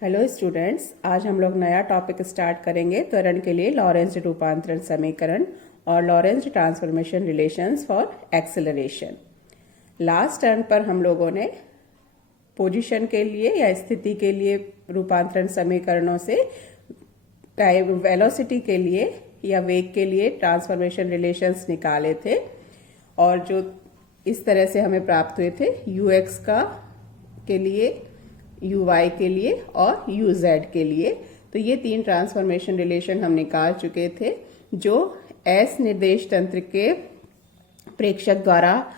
Hello students, आज हम लोग नया टॉपिक स्टार्ट करेंगे त्वरण के लिए लॉरेंज रूपांतरण समीकरण और Lorentz transformation relations for acceleration. Last turn पर हम लोगों ने पोजीशन के लिए या स्थिति के लिए रूपांतरण समीकरणों से टाइम वेलोसिटी के लिए या वेग के लिए ट्रांसफॉर्मेशन रिलेशंस निकाले थे और जो इस तरह से हमें प्राप्त हुए थे ux का के लिए, uy के लिए और uz के लिए। तो ये तीन ट्रांसफॉर्मेशन रिलेशन हम निकाल चुके थे जो s निर्देश तंत्र के प्रेक्षक द्वारा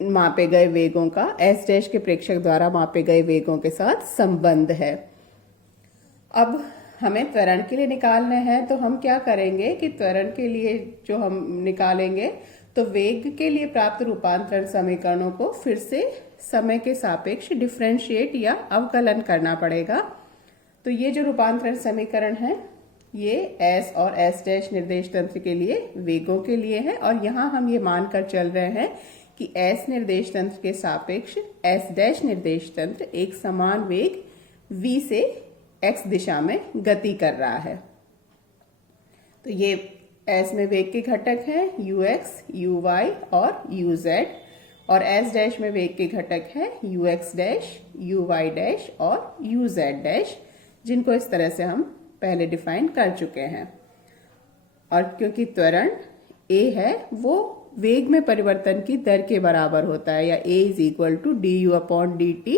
मापे गए वेगों का s डैश के प्रेक्षक द्वारा मापे गए वेगों के साथ संबंध है। अब हमें त्वरण के लिए निकालने हैं, तो हम क्या करेंगे कि त्वरण के लिए जो हम निकालेंगे तो वेग के लिए प्राप्त रूपांतरण समीकरणों को फिर से समय के सापेक्ष डिफरेंशिएट या अवकलन करना पड़ेगा। तो ये जो रूपांतरण समीकरण है ये s और s डैश निर्देश तंत्र के लिए वेगों के लिए है और यहाँ हम ये मानकर चल रहे हैं कि s निर्देश तंत्र के सापेक्ष s डैश निर्देश तंत्र एक समान वेग v से x दिशा में गति कर रहा है। तो ये s में वेग के घटक हैं ux, uy और uz और s डैश में वेग के घटक हैं ux डैश, uy डैश और uz डैश, जिनको इस तरह से हम पहले डिफाइन कर चुके हैं। और क्योंकि त्वरण a है वो वेग में परिवर्तन की दर के बराबर होता है या a is equal to du/dt,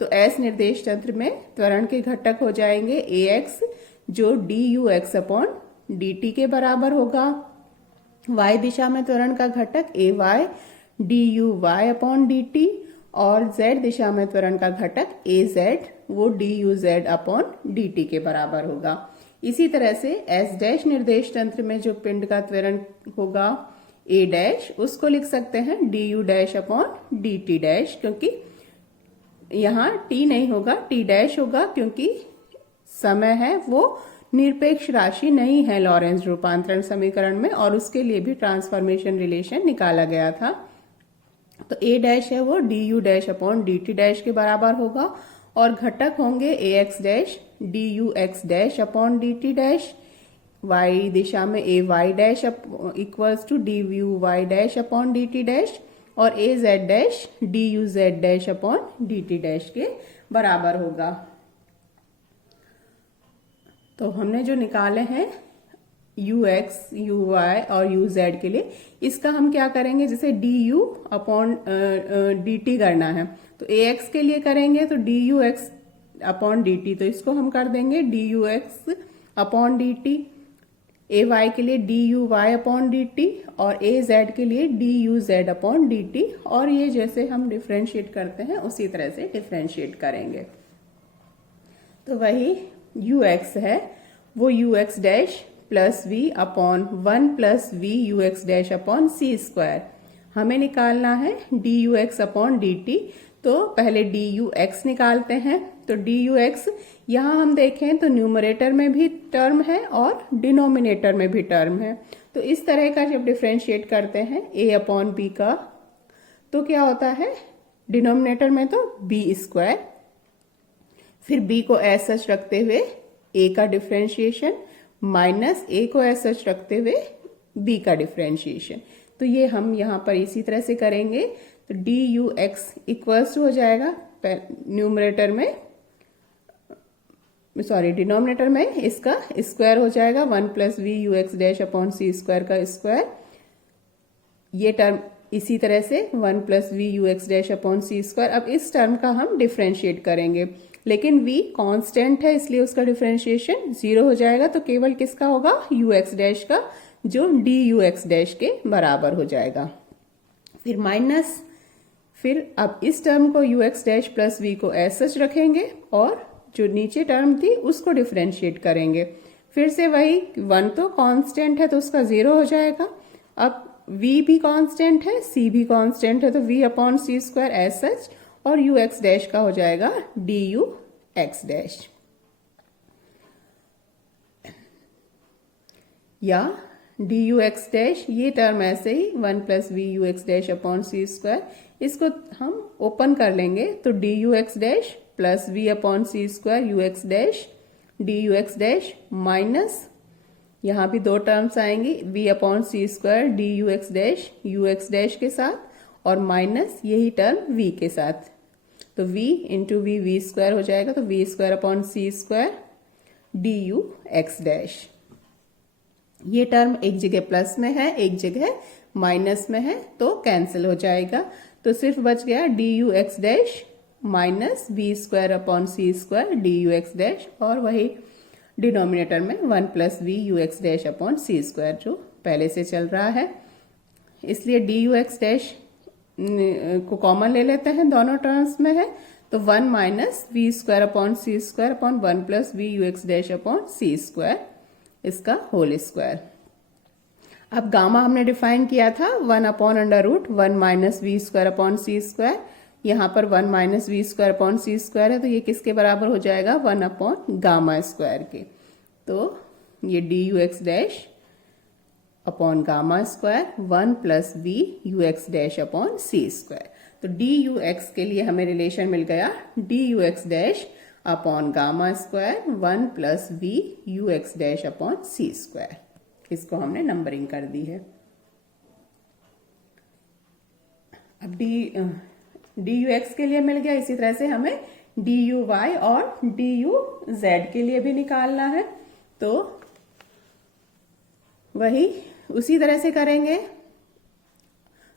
तो s निर्देश तंत्र में त्वरण के घटक हो जाएंगे ax जो dux/dt के बराबर होगा, y दिशा में त्वरण का घटक ay duy/dt और z दिशा में त्वरण का घटक az वो duz/dt के बराबर होगा। इसी तरह से s डैश निर्देश तंत्र में जो पिंड का त्वरण होगा a डैश, उसको लिख सकते हैं du'/dt डैश, क्योंकि यहाँ t नहीं होगा t डैश होगा क्योंकि समय है वो निरपेक्ष राशि नहीं है लॉरेंज रूपांतरण समीकरण में और उसके लिए भी ट्रांसफॉर्मेशन रिलेशन निकाला गया था। तो a डैश है वो du'/dt डैश के बराबर होगा और घटक होंगे ax dash dux'/dt dash, y दिशा में ay dash equals to duy'/dt dash और az डैश duz'/dt डैश के बराबर होगा। तो हमने जो निकाले हैं ux, uy और uz के लिए, इसका हम क्या करेंगे, जैसे du/dt करना है तो ax के लिए करेंगे तो dux/dt, तो इसको हम कर देंगे dux/dt, ay के लिए duy/dt और az के लिए duz/dt और ये जैसे हम डिफरेंशिएट करते हैं उसी तरह से डिफरेंशिएट करेंगे। तो वही ux है वो ux dash plus v upon 1 plus v ux dash upon c square हमें निकालना है dux/dt। तो पहले dux निकालते हैं। तो dux यहाँ हम देखें तो न्यूमरेटर में भी टर्म है और डिनोमिनेटर में भी टर्म है। तो इस तरह का जब डिफरेंशिएट करते हैं a/b का तो क्या होता है, डिनोमिनेटर में तो b स्क्वायर, फिर b को एज सच रखते हुए a का डिफरेंशिएशन माइनस a को एज सच रखते हुए b का डिफरेंशिएशन। तो ये हम यहाँ पर इसी तरह से करेंगे। तो dux इक्वल्स टू हो जाएगा न्यूमरेटर में, सॉरी डिनोमिनेटर में इसका स्क्वायर हो जाएगा 1 plus v ux dash upon c square का स्क्वायर, ये टर्म इसी तरह से 1 plus v ux dash upon c square. अब इस टर्म का हम डिफरेंशिएट करेंगे लेकिन v कांस्टेंट है इसलिए उसका डिफरेंशिएशन 0 हो जाएगा, तो केवल किसका होगा ux डैश का जो dux डैश के बराबर हो जाएगा। फिर माइनस, फिर अब इस टर्म को ux डैश प्लस v को एज सच रखेंगे और जो नीचे टर्म थी उसको डिफरेंशिएट करेंगे। फिर से वही 1 तो कांस्टेंट है तो उसका 0 हो जाएगा। अब v भी कांस्टेंट है, c भी कांस्टेंट है तो v/c स्क्वायर एज सच और ux डैश का हो जाएगा dux डैश या dux डैश, ये टर्म ऐसे ही 1 plus v ux dash upon c square, इसको हम ओपन कर लेंगे तो dux dash plus we upon C square you x dash D you x dash minus यहाँ भी दो टर्म्स आएंगी v upon C square D you x dash के साथ और माइनस यही टर्म v के साथ। तो v इंटू वी स्क्वायर हो जाएगा, तो v square upon C square D you x dash. ये टर्म एक जगह प्लस में है एक जगह माइनस में है तो कैंसिल हो जाएगा। तो सिर्फ बच गया d you x dash minus v square upon C square D you x dash और वही डिनोमिनेटर में 1 plus we you x dash upon C square जो पहले से चल रहा है। इसलिए डी यू एक्स डैश को कॉमन ले लेते हैं, दोनों टर्म्स में है, तो 1 minus v square upon C square upon 1 plus we you x dash upon C square इसका होल स्क्वायर। अब गामा हमने डिफाइन किया था 1 upon under root 1 minus v square upon सी स्क्वायर। यहाँ पर 1 माइनस वी स्क्वायर अपॉन सी square है तो ये किसके बराबर हो जाएगा 1 अपॉन गामा स्क्वायर के। तो ये d you x dash upon gamma square 1 plus we you x dash upon C square. तो डी यू एक्स के लिए हमें रिलेशन मिल गया d you x dash upon gamma square 1 plus we you x dash upon C square. इसको हमने numbering कर दी है। अब डी यू एक्स के लिए मिल गया, इसी तरह से हमें डी यू वाई और डी यू जेड के लिए भी निकालना है। तो वही उसी तरह से करेंगे।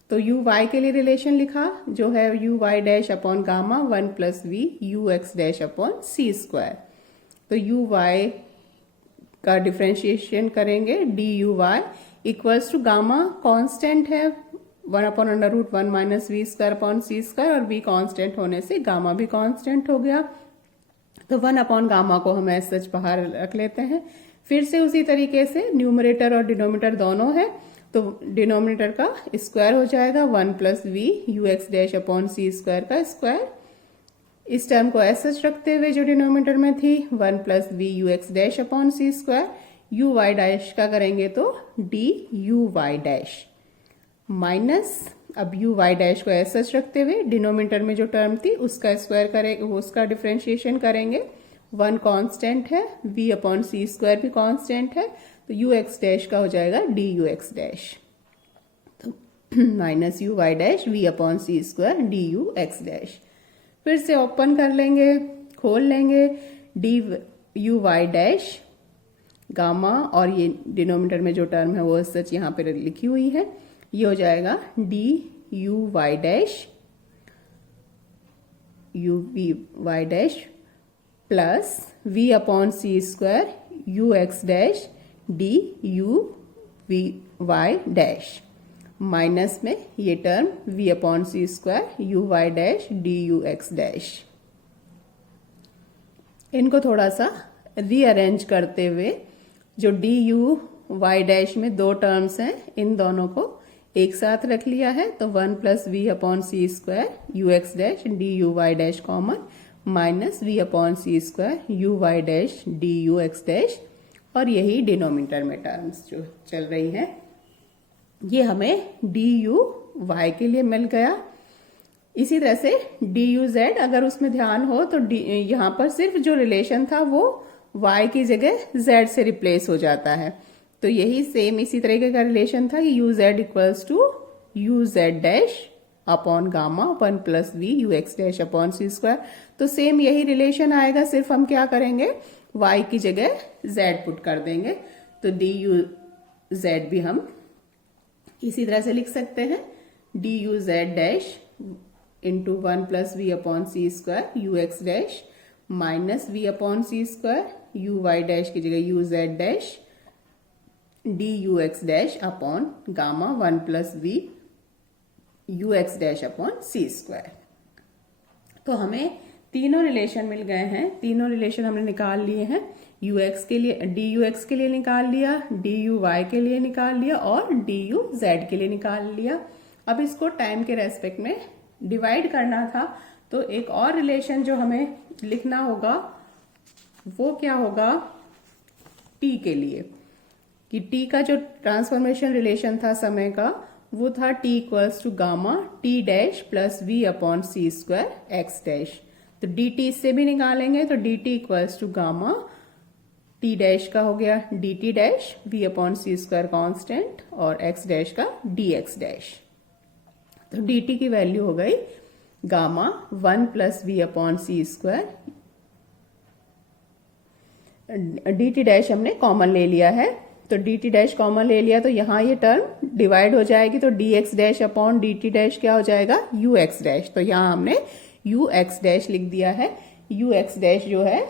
तो यू वाई के लिए रिलेशन लिखा जो है u Y dash upon gamma 1 plus we you x dash upon C square. तो यू वाई का डिफ्रेंशिएशन करेंगे d you y equals to gamma constant है 1 upon under root 1 minus v square upon सी square और v constant होने से gamma भी constant हो गया। तो 1 अपॉन गामा को हम ऐसे सच बाहर रख लेते हैं। फिर से उसी तरीके से न्यूमरेटर और डिनोमिनेटर दोनों है तो डिनोमिनेटर का स्क्वायर हो जाएगा 1 plus we you x dash upon C square का स्क्वायर। इस टर्म को ऐसे सच रखते हुए जो डिनोमिनेटर में थी 1 plus we you x dash upon C square you Y dash का करेंगे तो D you Y dash minus अब यू वाई डैश को ऐसे सच रखते हुए डिनोमिनेटर में जो टर्म थी उसका स्क्वायर करेंगे, उसका डिफ्रेंशिएशन करेंगे। 1 कांस्टेंट है v अपॉन सी स्क्वायर भी कांस्टेंट है तो यू एक्स डैश का हो जाएगा डी यू एक्स डैश। तो minus U Y dash V upon C square D you x dash. फिर से ओपन कर लेंगे, खोल लेंगे D you Y dash gamma और ये डिनोमिनेटर में जो टर्म है वो सच यहाँ पे लिखी हुई है, ये हो जाएगा D you Y dash U V Y dash plus we upon C square you x dash D U V Y dash minus में ये term v upon C square you Y dash D you x dash. इनको थोड़ा सा rearrange करते हुए जो D you Y dash में दो टर्म्स हैं इन दोनों को एक साथ रख लिया है तो 1 plus we upon C square you x dash D you Y dash common minus V upon C square you Y dash D you x dash और यही डिनोमिनेटर में टर्म्स जो चल रही हैं ये हमें डी यू वाई के लिए मिल गया। इसी तरह से डी यू जेड अगर उसमें ध्यान हो तो यहाँ पर सिर्फ जो रिलेशन था वो y की जगह z से रिप्लेस हो जाता है। तो यही सेम इसी तरीके का रिलेशन था कि U Z equals to U Z dash upon gamma 1 plus we you x dash upon C square. तो सेम यही रिलेशन आएगा, सिर्फ हम क्या करेंगे y की जगह z पुट कर देंगे। तो डी यू जेड भी हम इसी तरह से लिख सकते हैं D U Z dash into 1 plus we upon C square you x dash minus V upon C square you Y dash की जगह U Z dash D you x dash upon gamma 1 plus we you x dash upon C square. तो हमें तीनों relation मिल गए हैं, तीनों relation हमने निकाल लिए हैं। यू एक्स के लिए डी यू एक्स के लिए निकाल लिया, डी यू वाई के लिए निकाल लिया और डी यू जेड के लिए निकाल लिया। अब इसको टाइम के रेस्पेक्ट में डिवाइड करना था तो एक और रिलेशन जो हमें लिखना होगा वो क्या होगा टी के लिए, कि टी का जो ट्रांसफॉर्मेशन रिलेशन था समय का वो था T equals to gamma T dash plus we upon C square X dash. तो डी टी इससे भी निकालेंगे तो D T equals to gamma T dash का हो गया D T dash V upon सी स्क्वायर कॉन्स्टेंट और एक्स डैश का डी एक्स डैश। तो डी टी की वैल्यू हो गई gamma 1 plus we upon C square, D T dash हमने कॉमन ले लिया है तो डी टी डैश कॉमन ले लिया तो यहाँ ये टर्म डिवाइड हो जाएगी तो D X dash upon D T dash क्या हो जाएगा यू एक्स डैश। तो यहाँ हमने यू एक्स डैश लिख दिया है, यू एक्स डैश जो है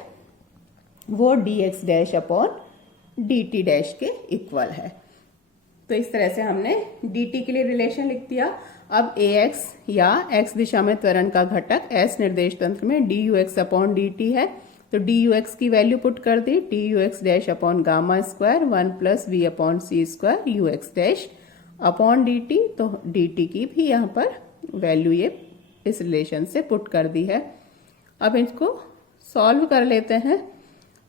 वो D X dash upon D T dash के इक्वल है। तो इस तरह से हमने डी टी के लिए रिलेशन लिख दिया। अब ए एक्स या एक्स दिशा में त्वरण का घटक एस निर्देश तंत्र में D you X upon D T है तो डी यू एक्स की वैल्यू पुट कर दी D you x dash upon gamma square 1 plus we upon C square you x dash upon D T. तो डी टी की भी यहाँ पर वैल्यू ये इस रिलेशन से पुट कर दी है। अब इसको सॉल्व कर लेते हैं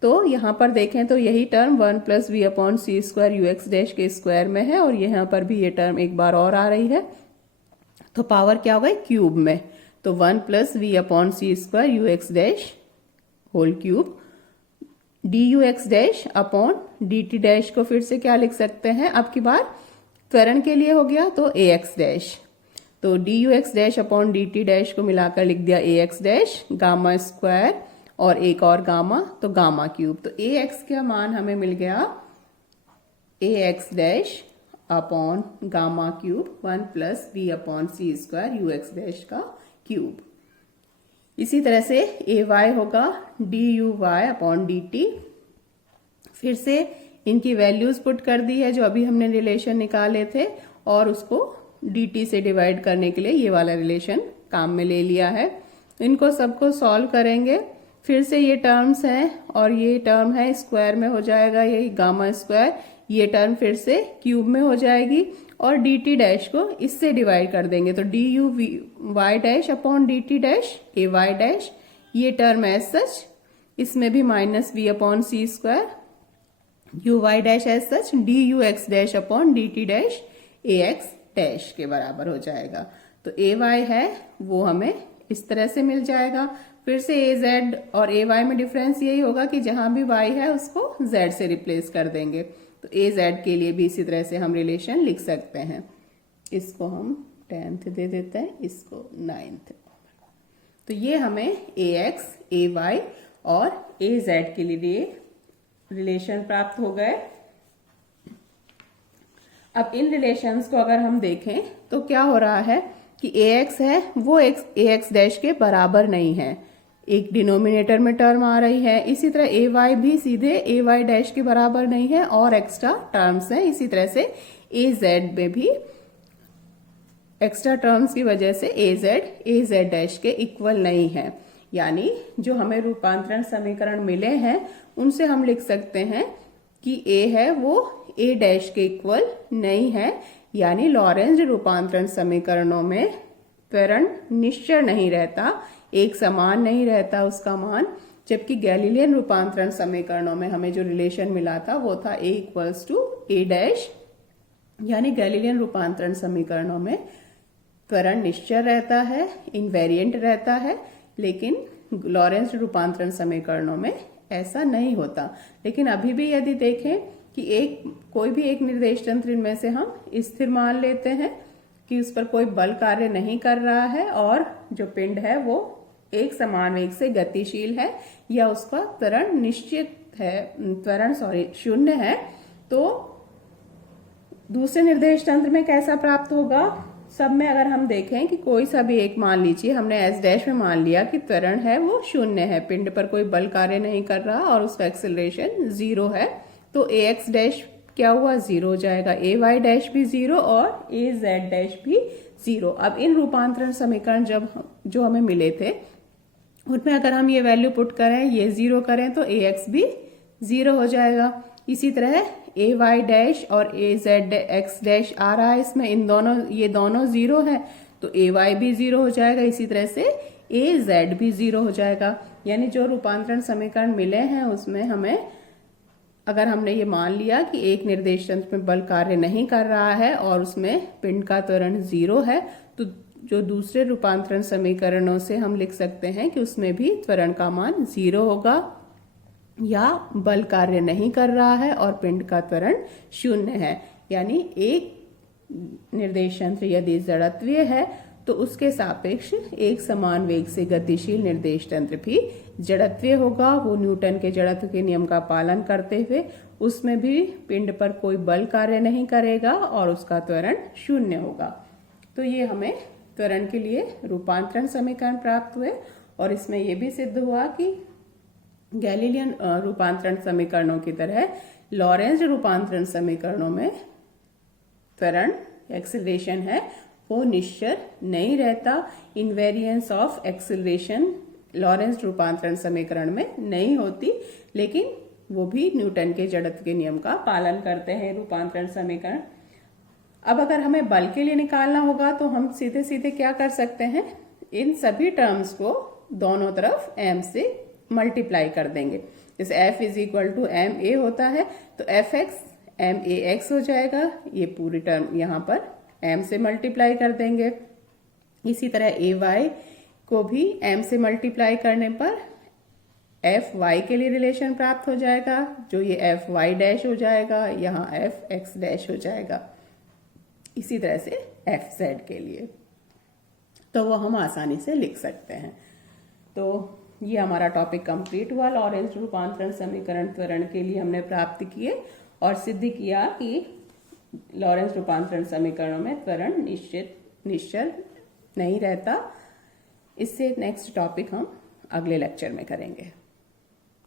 तो यहाँ पर देखें तो यही term 1 plus we upon C square you x dash के स्क्वायर में है और यहाँ पर भी ये टर्म एक बार और आ रही है तो पावर क्या हो गई क्यूब में। तो 1 plus we upon C square you x dash whole cube D you x dash upon D T dash को फिर से क्या लिख सकते हैं, अब की बार त्वरण के लिए हो गया तो ए एक्स डैश। तो D you x dash upon D T dash को मिलाकर लिख दिया ए एक्स डैश गामा स्क्वायर और एक और गामा तो गामा क्यूब। तो ए एक्स का मान हमें मिल गया A X dash upon gamma cube 1 plus we upon C square you x dash का क्यूब। इसी तरह से ए वाई होगा D you Y upon D T. फिर से इनकी वैल्यूज पुट कर दी है जो अभी हमने रिलेशन निकाले थे और उसको डी टी से डिवाइड करने के लिए ये वाला रिलेशन काम में ले लिया है। इनको सबको सॉल्व करेंगे फिर से ये टर्म्स हैं और ये टर्म है स्क्वायर में हो जाएगा ये गामा स्क्वायर, ये टर्म फिर से क्यूब में हो जाएगी और डी टी डैश को इससे डिवाइड कर देंगे तो D you Y dash upon D T dash A Y dash, ये टर्म एज सच इसमें भी minus V upon C square you Y dash as such D you x dash upon D T dash A X dash के बराबर हो जाएगा। तो ए Y है वो हमें इस तरह से मिल जाएगा। फिर से ए जेड और ए वाई में डिफरेंस यही होगा कि जहां भी वाई है उसको जेड से रिप्लेस कर देंगे। तो ए जेड के लिए भी इसी तरह से हम रिलेशन लिख सकते हैं। इसको हम 10th दे देते हैं, इसको 9th। तो ये हमें ए एक्स ए वाई और ए जेड के लिए रिलेशन प्राप्त हो गए। अब इन रिलेशंस को अगर हम देखें तो क्या हो रहा है कि ए एक्स है वो ए एक्स डैश के बराबर नहीं है, एक डिनोमिनेटर में टर्म आ रही है। इसी तरह ए वाई भी सीधे ए वाई डैश के बराबर नहीं है और एक्स्ट्रा टर्म्स हैं। इसी तरह से ए जेड में भी एक्स्ट्रा टर्म्स की वजह से ए जेड डैश के इक्वल नहीं है। यानी जो हमें रूपांतरण समीकरण मिले हैं उनसे हम लिख सकते हैं कि ए है वो ए डैश के इक्वल नहीं है। यानी लॉरेंज रूपांतरण समीकरणों में त्वरण निश्चय नहीं रहता, एक समान नहीं रहता उसका मान, जबकि गैलीलियन रूपांतरण समीकरणों में हमें जो रिलेशन मिला था वो था ए इक्वल्स टू ए डैश। यानी गैलीलियन रूपांतरण समीकरणों में त्वरण निश्चय रहता है, इनवेरिएंट रहता है, लेकिन लॉरेंज रूपांतरण समीकरणों में ऐसा नहीं होता। लेकिन अभी भी यदि देखें कि कोई भी एक निर्देश तंत्र इनमें से हम स्थिर मान लेते हैं कि उस पर कोई बल कार्य नहीं कर रहा है और जो पिंड है वो एक समान वेग से गतिशील है या उसका त्वरण निश्चित है, शून्य है, तो दूसरे निर्देश तंत्र में कैसा प्राप्त होगा। सब में अगर हम देखें कि कोई सा भी एक मान लीजिए, हमने एस डैश में मान लिया कि त्वरण है वो शून्य है, पिंड पर कोई बल कार्य नहीं कर रहा और उसका एक्सेलरेशन 0 है, तो ए एक्स डैश क्या हुआ 0 हो जाएगा, ए वाई डैश भी 0 और ए जेड डैश भी 0। अब इन रूपांतरण समीकरण जो हमें मिले थे उनमें अगर हम ये वैल्यू पुट करें, ये 0 करें तो ए एक्स भी 0 हो जाएगा। इसी तरह ए वाई डैश और ए जेड एक्स डैश आ रहा है इसमें, ये दोनों 0 है तो ए वाई भी 0 हो जाएगा। इसी तरह से ए जेड भी 0 हो जाएगा। यानी जो रूपांतरण समीकरण मिले हैं उसमें हमें अगर हमने ये मान लिया कि एक निर्देश तंत्र में बल कार्य नहीं कर रहा है और उसमें पिंड का त्वरण 0 है, तो जो दूसरे रूपांतरण समीकरणों से हम लिख सकते हैं कि उसमें भी त्वरण का मान 0 होगा या बल कार्य नहीं कर रहा है और पिंड का त्वरण 0 है। यानी एक निर्देश तंत्र यदि जड़त्वीय है तो उसके सापेक्ष एक समान वेग से गतिशील निर्देश तंत्र भी जड़त्वीय होगा। वो न्यूटन के जड़त्व के नियम का पालन करते हुए उसमें भी पिंड पर कोई बल कार्य नहीं करेगा और उसका त्वरण 0 होगा। तो ये हमें त्वरण के लिए रूपांतरण समीकरण प्राप्त हुए और इसमें यह भी सिद्ध हुआ कि गैलीलियन रूपांतरण समीकरणों की तरह लॉरेंज रूपांतरण समीकरणों में त्वरण एक्सीलरेशन है वो निश्चर नहीं रहता। इनवेरियंस ऑफ एक्सीलरेशन लॉरेंज रूपांतरण समीकरण में नहीं होती, लेकिन वो भी न्यूटन के जड़त्व के नियम का पालन करते हैं रूपांतरण समीकरण। अब अगर हमें बल के लिए निकालना होगा तो हम सीधे सीधे क्या कर सकते हैं, इन सभी टर्म्स को दोनों तरफ m से मल्टीप्लाई कर देंगे। जैसे f is equal to M A होता है तो F X M A X हो जाएगा। ये पूरी टर्म यहाँ पर m से मल्टीप्लाई कर देंगे। इसी तरह ए वाई को भी m से मल्टीप्लाई करने पर एफ वाई के लिए रिलेशन प्राप्त हो जाएगा, जो ये एफ वाई डैश हो जाएगा, यहाँ एफ एक्स डैश हो जाएगा। इसी तरह से एफ जेड के लिए तो वो हम आसानी से लिख सकते हैं। तो ये हमारा टॉपिक कंप्लीट हुआ। लॉरेंज रूपांतरण समीकरण त्वरण के लिए हमने प्राप्त किए और सिद्ध किया कि लॉरेंज रूपांतरण समीकरणों में त्वरण निश्चल नहीं रहता। इससे नेक्स्ट टॉपिक हम अगले लेक्चर में करेंगे।